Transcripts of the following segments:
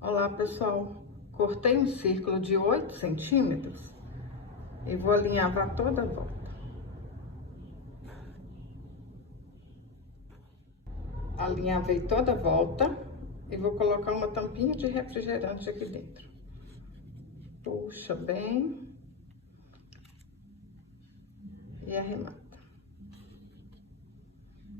Olá, pessoal. Cortei um círculo de 8 centímetros e vou alinhavar toda a volta. Alinhavei toda a volta e vou colocar uma tampinha de refrigerante aqui dentro. Puxa bem e arremata.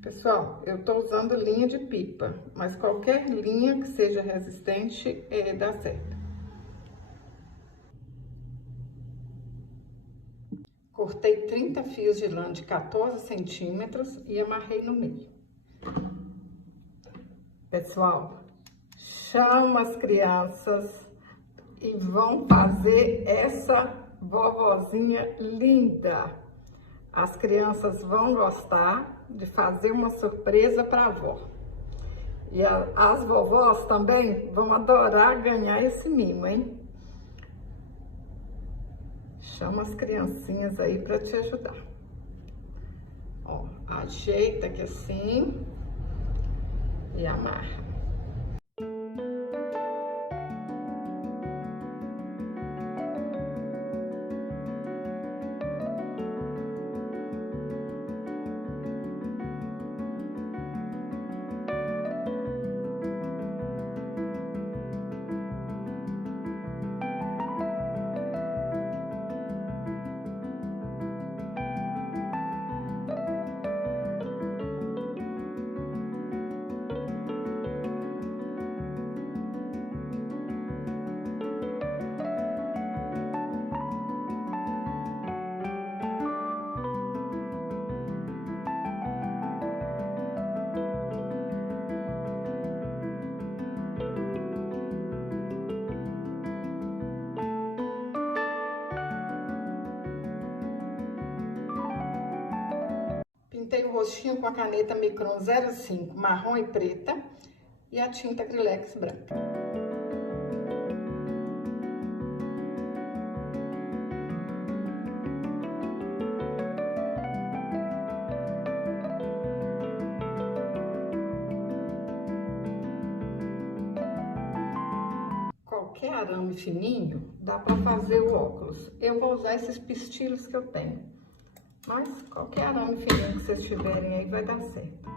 Pessoal, eu tô usando linha de pipa, mas qualquer linha que seja resistente dá certo. Cortei 30 fios de lã de 14 centímetros e amarrei no meio. Pessoal, chama as crianças e vão fazer essa vovozinha linda. As crianças vão gostar de fazer uma surpresa para a avó. E as vovós também vão adorar ganhar esse mimo, hein? Chama as criancinhas aí para te ajudar. Ó, ajeita aqui assim e amarra. Pintei o rostinho com a caneta Micron 05 marrom e preta e a tinta Acrylex branca. Qualquer arame fininho dá para fazer o óculos. Eu vou usar esses pistilos que eu tenho. Mas qualquer arame fininho que vocês tiverem aí vai dar certo.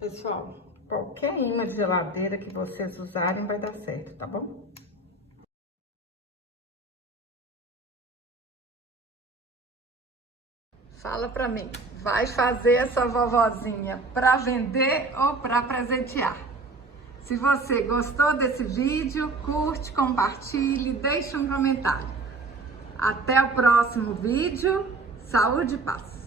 Pessoal, qualquer imã de geladeira que vocês usarem vai dar certo, tá bom? Fala pra mim, vai fazer essa vovozinha pra vender ou pra presentear? Se você gostou desse vídeo, curte, compartilhe, deixe um comentário. Até o próximo vídeo. Saúde e paz!